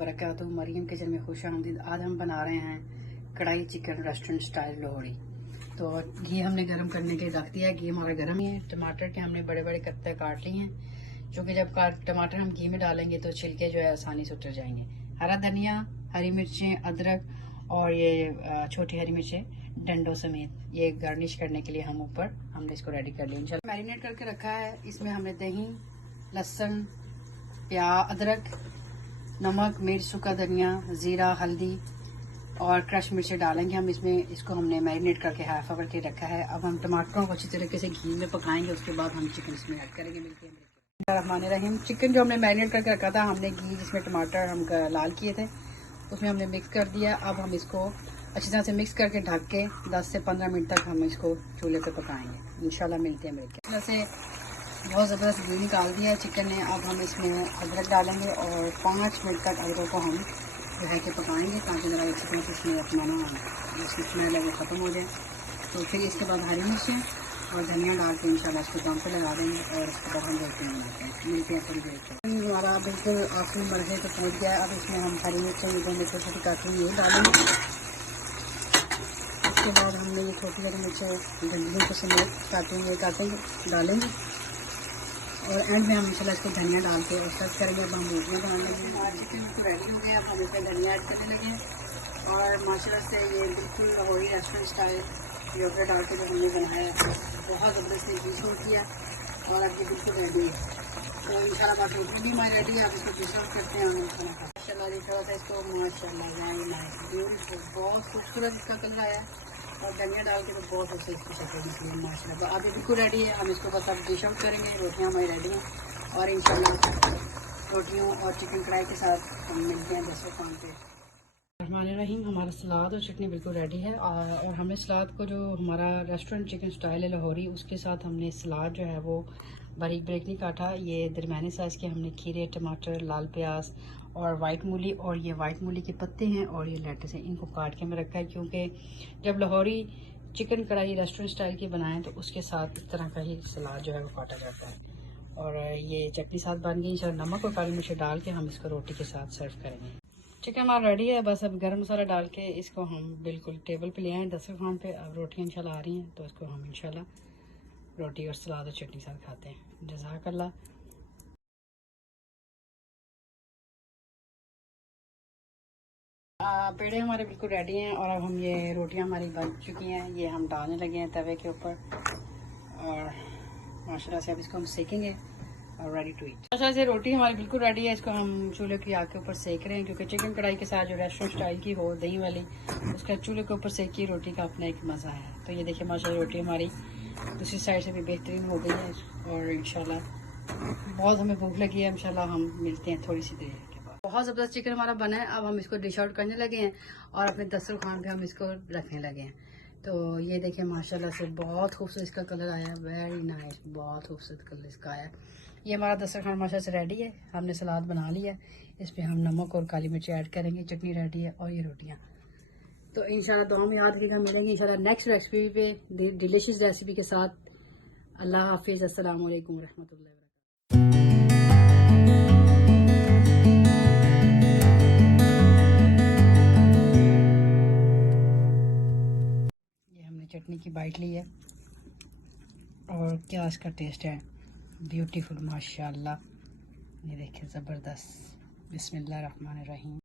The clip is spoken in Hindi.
वबरकातुहू। मरियम किचन में खुश आमदीद। आज हम बना रहे हैं कढ़ाई चिकन रेस्टोरेंट स्टाइल लाहौरी। तो घी हमने गर्म करने के लिए रख दिया। घी हमारा गर्म ही है। टमाटर के हमने बड़े बड़े कत्ते काट लिए हैं, क्योंकि जब टमाटर हम घी में डालेंगे तो छिलके जो है आसानी से उतर जाएंगे। हरा धनिया, हरी मिर्चें, अदरक और ये छोटी हरी मिर्चें डंडों समेत, ये गार्निश करने के लिए हमने इसको रेडी कर लिया। इंशाल्लाह मैरिनेट करके रखा है। इसमें हमने दही, लहसुन, प्याज, अदरक, नमक, मिर्च, सूखा धनिया, जीरा, हल्दी और क्रश मिर्चें डालेंगे हम इसमें। इसको हमने मैरिनेट करके हाफ आवर के रखा है। अब हम टमाटरों को अच्छी तरीके से घी में पकाएंगे, उसके बाद हम चिकन इसमें ऐड करेंगे। मिलते हैं रहमान रहीम। चिकन जो हमने मैरिनेट करके रखा था, हमने घी जिसमें टमाटर हम लाल किए थे उसमें हमने मिक्स कर दिया। अब हम इसको अच्छी तरह से मिक्स करके ढक के 10 से 15 मिनट तक हम इसको चूल्हे पे पकाएंगे। इंशाल्लाह मिलते हैं मिलके। इस तरह से बहुत ज़बरदस्त घी निकाल दिया है चिकन ने। अब हम इसमें अदरक डालेंगे और 5 मिनट तक अदरक को हम जो है कि पकाएंगे, ताकि ज़रा अच्छी तरह से इसमें अपना इसकी स्मेल है वो ख़त्म हो जाए। तो फिर इसके बाद हरी मिर्चें और धनिया डाल के इंशाल्लाह इसको दम पे लगा देंगे और इसके बाद हम रोटी बनाते हैं। मिलते हैं थोड़ी देर तक। हमारा बिल्कुल आखिरी मरहले पे पहुँच गया है। अब इसमें हम हरी मिर्चें छोटी छोटी काटी हुई ये डालेंगे। उसके बाद हमने ये छोटी हरी मिर्चें डंडियों को समेत काटेंगे डालेंगे और एंड में हम इंशाल्लाह इसको धनिया डाल के और सर्व करेंगे। अब हम रोटियाँ बनाने लगे। हमारा चिकन बिल्कुल रेडी हो गया। अब हम इसमें धनिया ऐड करने लगे और माशाल्लाह से ये बिल्कुल लाहौरी रेस्टोरेंट स्टाइल योगर्ट डाल के जो हमने बनाया है, बहुत ज़बरदस्त डिश हो किया और अब ये बिल्कुल रेडी है। तो इंशाल्लाह बात रोटी भी हमारी रेडी है। आप इसको डिश आउट करते हैं और खाना खाते हैं। माशाल्लाह थोड़ा सा इसको माशाल्लाह ब्यूटीफुल, बहुत खूबसूरत इसका कलर आया और धनिया डाल के तो बहुत अच्छा इसकी शक्ल निकली है माशाल्लाह। अब ये बिल्कुल रेडी है। हम इसको बस अब डिश आउट करेंगे। रोटियाँ हमारी रेडी हैं और इंशाल्लाह रोटियों और चिकन कढ़ाई के साथ हम मिलते हैं दस्तरखान पे। रहीम। हमारा सलाद और चटनी बिल्कुल रेडी है और हमने सलाद को, जो हमारा रेस्टोरेंट चिकन स्टाइल है लाहौरी, उसके साथ हमने सलाद जो है वो बारीक ब्रेक नहीं काटा। ये दरमियाने साइज़ के हमने खीरे, टमाटर, लाल प्याज और वाइट मूली, और ये वाइट मूली के पत्ते हैं और ये लेटस है, इनको काट के मैं रखा है, क्योंकि जब लाहौरी चिकन कढ़ाई रेस्टोरेंट स्टाइल की बनाएं तो उसके साथ इस तरह का ही सलाद जो है वो काटा जाता है। और ये चटनी साथ बन गई। इंशाल्लाह नमक और काली मिर्च डाल के हम इसको रोटी के साथ सर्व करेंगे। चिकन हमारा रेडी है। बस अब गरम मसाला डाल के इसको हम बिल्कुल टेबल पे ले आए दस्तरखान पे। अब रोटियाँ इंशाल्लाह आ रही हैं तो इसको हम इंशाल्लाह रोटी और सलाद और चटनी साथ खाते हैं। जज़ाकल्लाह। पेड़े हमारे बिल्कुल रेडी हैं और अब हम ये रोटियां हमारी बन चुकी हैं, ये हम डालने लगे हैं तवे के ऊपर और माशाल्लाह से अब इसको हम सेकेंगे और रेडी टू ईट। माशाल्लाह से रोटी हमारी बिल्कुल रेडी है। इसको हम चूल्हे की आग के ऊपर सेक रहे हैं, क्योंकि चिकन कढ़ाई के साथ जो रेस्टोरेंट स्टाइल की हो दही वाली, उसका चूल्हे के ऊपर सेकी रोटी का अपना एक मज़ा है। तो ये देखिए माशाल्लाह रोटी हमारी दूसरी साइड से भी बेहतरीन हो गई है और इंशाल्लाह बहुत हमें भूख लगी है। इंशाल्लाह हम मिलते हैं थोड़ी सी देर के बाद। बहुत ज़बरदस्त चिकन हमारा बना है। अब हम इसको डिश आउट करने लगे हैं और अपने दस्तरखान पे हम इसको रखने लगे हैं। तो ये देखिए माशाल्लाह से बहुत खूबसूरत इसका कलर आया, वेरी नाइस, बहुत खूबसूरत कलर इसका आया। ये हमारा दस्तरखान माशाल्लाह से रेडी है। हमने सलाद बना लिया, इस पर हम नमक और काली मिर्च ऐड करेंगे, चटनी रेडी है और ये रोटियाँ। तो इंशाल्लाह दुआ में याद रखिएगा, मिलेंगे इंशाल्लाह नेक्स्ट रेसिपी पे डिलीशियस रेसिपी के साथ। अल्लाह हाफिज़। अस्सलाम वालेकुम रहमतुल्लाहि। चटनी की बाइट ली है और क्या इसका टेस्ट है, ब्यूटीफुल माशाल्लाह। ये देखिए ज़बरदस्त। बिस्मिल्लाह रहमान रहीम।